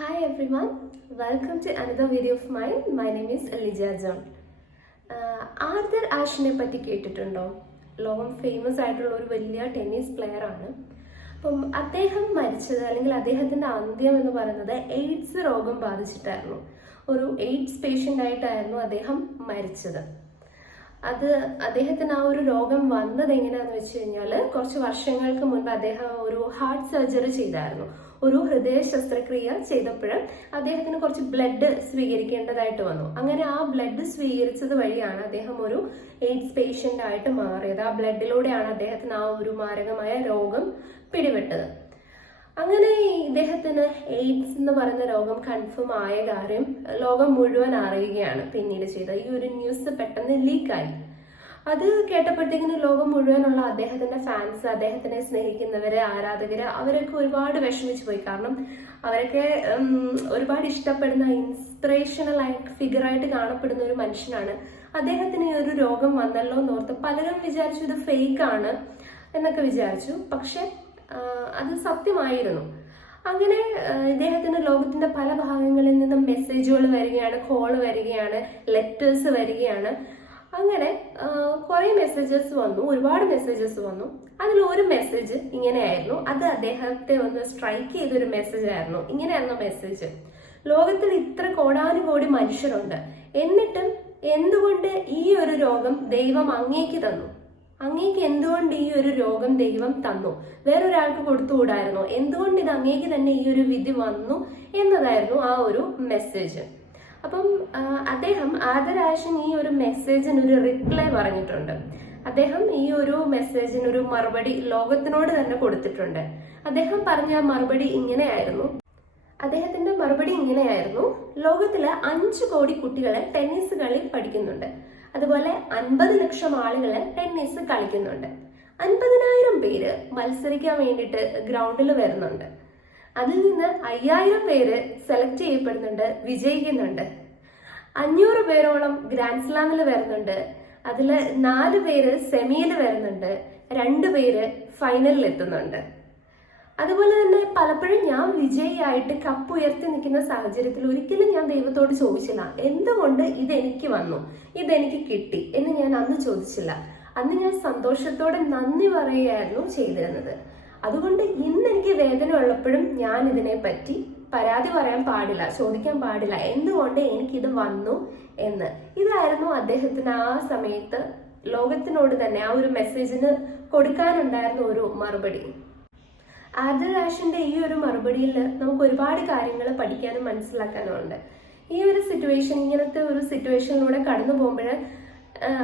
Hi everyone, welcome to another video of mine. My name is Elijah John. Uh, Arthur ആഷിനെ പറ്റി കേട്ടിട്ടുണ്ടോ? ലോകം famous ആയിട്ടുള്ള ഒരു വലിയ ടെന്നീസ് പ്ലെയർ ആണ്. അപ്പം അദ്ദേഹം മരിച്ചത് അല്ലെങ്കിൽ അദ്ദേഹത്തിന്റെ അന്ത്യം എന്ന് പറയുന്നത് എയ്ഡ്സ് രോഗം ബാധിച്ചിട്ടായിരുന്നു. ഒരു എയ്ഡ്സ് പേഷ്യന്റ് ആയിട്ടായിരുന്നു അദ്ദേഹം മരിച്ചത്. അത് അദ്ദേഹത്തിന് ആ ഒരു രോഗം വന്നത് എങ്ങനെയാണെന്ന് വെച്ച് കഴിഞ്ഞാൽ കുറച്ച് വർഷങ്ങൾക്ക് മുൻപ് അദ്ദേഹം ഒരു ഹാർട്ട് സർജറി ചെയ്തായിരുന്നു. ഒരു ഹൃദയ ശസ്ത്രക്രിയ ചെയ്തപ്പോൾ അദ്ദേഹത്തിന് കുറച്ച് ബ്ലഡ് സ്വീകരിക്കേണ്ടതായിട്ട് വന്നു. അങ്ങനെ ആ ബ്ലഡ് സ്വീകരിച്ചത് വഴിയാണ് അദ്ദേഹം ഒരു എയ്ഡ്സ് പേഷ്യന്റ് ആയിട്ട് മാറിയത്. ആ ബ്ലഡിലൂടെയാണ് അദ്ദേഹത്തിന് ആ ഒരു മാരകമായ രോഗം പിടിപെട്ടത്. അങ്ങനെ ഇദ്ദേഹത്തിന് എയ്ഡ്സ് എന്ന് പറയുന്ന രോഗം കൺഫേം ആയ കാര്യം ലോകം മുഴുവൻ അറിയുകയാണ് പിന്നീട് ചെയ്ത ഈ ഒരു ന്യൂസ് പെട്ടെന്ന് ലീക്കായി അത് കേട്ടപ്പോഴത്തേക്കിന് ലോകം മുഴുവനുള്ള അദ്ദേഹത്തിന്റെ ഫാൻസ് അദ്ദേഹത്തിനെ സ്നേഹിക്കുന്നവര് ആരാധകര് അവരൊക്കെ ഒരുപാട് വിഷമിച്ചു പോയി. കാരണം അവരൊക്കെ ഒരുപാട് ഇഷ്ടപ്പെടുന്ന ഇൻസ്പിറേഷണൽ ഫിഗറായിട്ട് കാണപ്പെടുന്ന ഒരു മനുഷ്യനാണ്. അദ്ദേഹത്തിന് ഒരു രോഗം വന്നല്ലോ എന്ന് ഓർത്ത് പലരും വിചാരിച്ചു ഇത് ഫേക്ക് ആണ് എന്നൊക്കെ വിചാരിച്ചു. പക്ഷെ അത് സത്യമായിരുന്നു. അങ്ങനെ ഇദ്ദേഹത്തിന് ലോകത്തിന്റെ പല ഭാഗങ്ങളിൽ നിന്നും മെസ്സേജുകൾ വരികയാണ് കോൾ വരികയാണ് ലെറ്റേഴ്സ് വരികയാണ്. അങ്ങനെ കുറേ മെസ്സേജസ് വന്നു ഒരുപാട് മെസ്സേജസ് വന്നു. അതിൽ ഒരു മെസ്സേജ് ഇങ്ങനെയായിരുന്നു. അത് അദ്ദേഹത്തെ ഒന്ന് സ്ട്രൈക്ക് ചെയ്തൊരു മെസ്സേജ് ആയിരുന്നു. ഇങ്ങനെയായിരുന്നു മെസ്സേജ് ലോകത്തിൽ ഇത്ര കോടാനുകോടി മനുഷ്യരുണ്ട്. എന്നിട്ടും എന്തുകൊണ്ട് ഈ ഒരു രോഗം ദൈവം അങ്ങേക്ക് തന്നു? അങ്ങേക്ക് എന്തുകൊണ്ട് ഈ ഒരു രോഗം ദൈവം തന്നു? വേറൊരാൾക്ക് കൊടുത്തുകൂടായിരുന്നോ? എന്തുകൊണ്ട് ഇത് അങ്ങേക്ക് തന്നെ ഈ ഒരു വിധി വന്നു എന്നതായിരുന്നു ആ ഒരു മെസ്സേജ് അപ്പം അദ്ദേഹം ആദരാശൻ ഈ ഒരു മെസ്സേജിന് ഒരു റിപ്ലൈ പറഞ്ഞിട്ടുണ്ട്. അദ്ദേഹം ഈ ഒരു മെസ്സേജിന് ഒരു മറുപടി ലോകത്തിനോട് തന്നെ കൊടുത്തിട്ടുണ്ട്. അദ്ദേഹം പറഞ്ഞ മറുപടി ഇങ്ങനെയായിരുന്നു. അദ്ദേഹത്തിന്റെ മറുപടി ഇങ്ങനെയായിരുന്നു. ലോകത്തിലെ അഞ്ചു കോടി കുട്ടികളെ ടെന്നീസ് കളി പഠിക്കുന്നുണ്ട്. അതുപോലെ അൻപത് ലക്ഷം ആളുകൾ ടെന്നീസ് കളിക്കുന്നുണ്ട്. അൻപതിനായിരം പേര് മത്സരിക്കാൻ വേണ്ടിയിട്ട് ഗ്രൗണ്ടിൽ വരുന്നുണ്ട്. അതിൽ നിന്ന് അയ്യായിരം പേര് സെലക്ട് ചെയ്യപ്പെടുന്നുണ്ട് വിജയിക്കുന്നുണ്ട്. അഞ്ഞൂറ് പേരോളം ഗ്രാൻഡ് സ്ലാമിൽ വരുന്നുണ്ട്. അതിൽ നാല് പേര് സെമിയിൽ വരുന്നുണ്ട്. രണ്ട് പേര് ഫൈനലിൽ എത്തുന്നുണ്ട്. അതുപോലെ തന്നെ പലപ്പോഴും ഞാൻ വിജയിയായിട്ട് കപ്പ് ഉയർത്തി നിൽക്കുന്ന സാഹചര്യത്തിൽ ഒരിക്കലും ഞാൻ ദൈവത്തോട് ചോദിച്ചില്ല എന്തുകൊണ്ട് ഇതെനിക്ക് വന്നു? ഇതെനിക്ക് കിട്ടി? എന്ന് ഞാൻ അന്ന് ചോദിച്ചില്ല. അന്ന് ഞാൻ സന്തോഷത്തോടെ നന്ദി പറയുകയായിരുന്നു ചെയ്തിരുന്നത്. അതുകൊണ്ട് ഇന്ന് എനിക്ക് വേദന ഉള്ളപ്പോഴും ഞാൻ ഇതിനെ പറ്റി പരാതി പറയാൻ പാടില്ല ചോദിക്കാൻ പാടില്ല. എന്തുകൊണ്ട് എനിക്കിത് വന്നു എന്ന്. ഇതായിരുന്നു അദ്ദേഹത്തിന് ആ സമയത്ത് ലോകത്തിനോട് തന്നെ ആ ഒരു മെസ്സേജിന് കൊടുക്കാനുണ്ടായിരുന്ന ഒരു മറുപടി. ആർദ്രരാഷിന്റെ ഈ ഒരു മറുപടിയിൽ നമുക്ക് ഒരുപാട് കാര്യങ്ങൾ പഠിക്കാനും മനസ്സിലാക്കാനും ഉണ്ട് ഈ ഒരു സിറ്റുവേഷൻ ഇങ്ങനത്തെ ഒരു സിറ്റുവേഷനിലൂടെ കടന്നു പോകുമ്പോൾ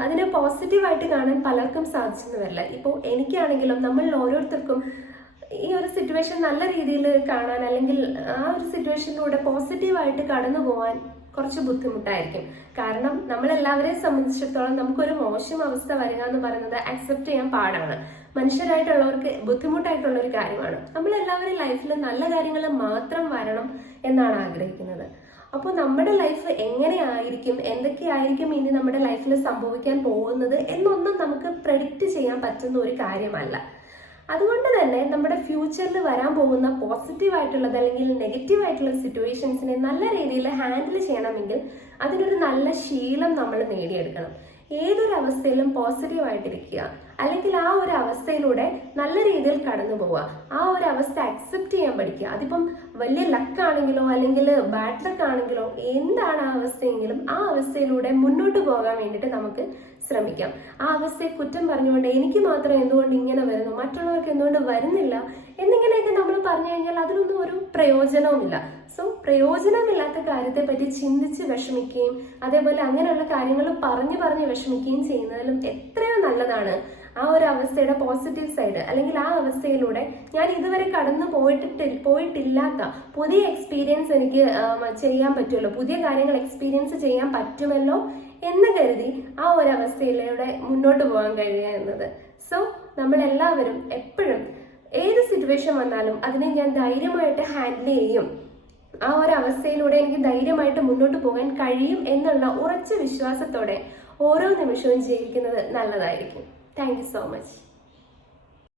അതിനെ പോസിറ്റീവായിട്ട് കാണാൻ പലർക്കും സാധിച്ചെന്ന് വരില്ല ഇപ്പോൾ എനിക്കാണെങ്കിലും നമ്മൾ ഓരോരുത്തർക്കും ഈ ഒരു സിറ്റുവേഷൻ നല്ല രീതിയിൽ കാണാൻ അല്ലെങ്കിൽ ആ ഒരു സിറ്റുവേഷനിലൂടെ പോസിറ്റീവായിട്ട് കടന്നു പോകാൻ കുറച്ച് ബുദ്ധിമുട്ടായിരിക്കും. കാരണം നമ്മളെല്ലാവരെയും സംബന്ധിച്ചിടത്തോളം നമുക്കൊരു മോശം അവസ്ഥ വരിക എന്ന് പറയുന്നത് അക്സെപ്റ്റ് ചെയ്യാൻ പാടാണ്. മനുഷ്യരായിട്ടുള്ളവർക്ക് ബുദ്ധിമുട്ടായിട്ടുള്ള ഒരു കാര്യമാണ്. നമ്മളെല്ലാവരും ലൈഫിൽ നല്ല കാര്യങ്ങൾ മാത്രം വരണം എന്നാണ് ആഗ്രഹിക്കുന്നത്. അപ്പോൾ നമ്മുടെ ലൈഫ് എങ്ങനെയായിരിക്കും എന്തൊക്കെയായിരിക്കും ഇനി നമ്മുടെ ലൈഫിൽ സംഭവിക്കാൻ പോകുന്നത് എന്നൊന്നും നമുക്ക് പ്രഡിക്റ്റ് ചെയ്യാൻ പറ്റുന്ന ഒരു കാര്യമല്ല. അതുകൊണ്ട് തന്നെ നമ്മുടെ ഫ്യൂച്ചറിൽ വരാൻ പോകുന്ന പോസിറ്റീവ് ആയിട്ടുള്ളത് അല്ലെങ്കിൽ നെഗറ്റീവ് ആയിട്ടുള്ള സിറ്റുവേഷൻസിനെ നല്ല രീതിയിൽ ഹാൻഡിൽ ചെയ്യണമെങ്കിൽ അതിനൊരു നല്ല ശീലം നമ്മൾ നേടിയെടുക്കണം. ഏതൊരു അവസ്ഥയിലും പോസിറ്റീവ് ആയിട്ടിരിക്കുക. അല്ലെങ്കിൽ ആ ഒരു അവസ്ഥയിലൂടെ നല്ല രീതിയിൽ കടന്നു പോവുക. ആ ഒരു അവസ്ഥ അക്സെപ്റ്റ് ചെയ്യാൻ പഠിക്കുക. അതിപ്പം വലിയ ലക്കാണെങ്കിലോ അല്ലെങ്കിൽ ബാഡ് ലക്ക് ആണെങ്കിലോ എന്താണ് ആ അവസ്ഥയെങ്കിലും ആ അവസ്ഥയിലൂടെ മുന്നോട്ട് പോകാൻ വേണ്ടിയിട്ട് നമുക്ക് ശ്രമിക്കാം. ആ അവസ്ഥയെ കുറ്റം പറഞ്ഞുകൊണ്ട് എനിക്ക് മാത്രം എന്തുകൊണ്ട് ഇങ്ങനെ വരുന്നു? മറ്റുള്ളവർക്ക് എന്തുകൊണ്ട് വരുന്നില്ല? എന്നിങ്ങനെയൊക്കെ നമ്മൾ പറഞ്ഞു കഴിഞ്ഞാൽ അതിനൊന്നും ഒരു പ്രയോജനവുമില്ല. സോ പ്രയോജനമില്ലാത്ത കാര്യത്തെ പറ്റി ചിന്തിച്ച് വിഷമിക്കുകയും അതേപോലെ അങ്ങനെയുള്ള കാര്യങ്ങൾ പറഞ്ഞു പറഞ്ഞ് വിഷമിക്കുകയും ചെയ്യുന്നതിലും എത്രയോ നല്ലതാണ്. ആ ഒരു അവസ്ഥയുടെ പോസിറ്റീവ് സൈഡ് അല്ലെങ്കിൽ ആ അവസ്ഥയിലൂടെ ഞാൻ ഇതുവരെ കടന്നു പോയിട്ടിട്ട് പോയിട്ടില്ലാത്ത പുതിയ എക്സ്പീരിയൻസ് എനിക്ക് ചെയ്യാൻ പറ്റുമല്ലോ? പുതിയ കാര്യങ്ങൾ എക്സ്പീരിയൻസ് ചെയ്യാൻ പറ്റുമല്ലോ എന്ന് കരുതി ആ ഒരു അവസ്ഥയിലൂടെ മുന്നോട്ട് പോകാൻ കഴിയുക എന്നത്. സോ നമ്മളെല്ലാവരും എപ്പോഴും ഏത് സിറ്റുവേഷൻ വന്നാലും അതിനെ ഞാൻ ധൈര്യമായിട്ട് ഹാൻഡിൽ ചെയ്യും. ആ ഒരു അവസ്ഥയിലൂടെ എനിക്ക് ധൈര്യമായിട്ട് മുന്നോട്ട് പോകാൻ കഴിയും എന്നുള്ള ഉറച്ച വിശ്വാസത്തോടെ ഓരോ നിമിഷവും ജീവിക്കുന്നത് നല്ലതായിരിക്കും. Thank you so much.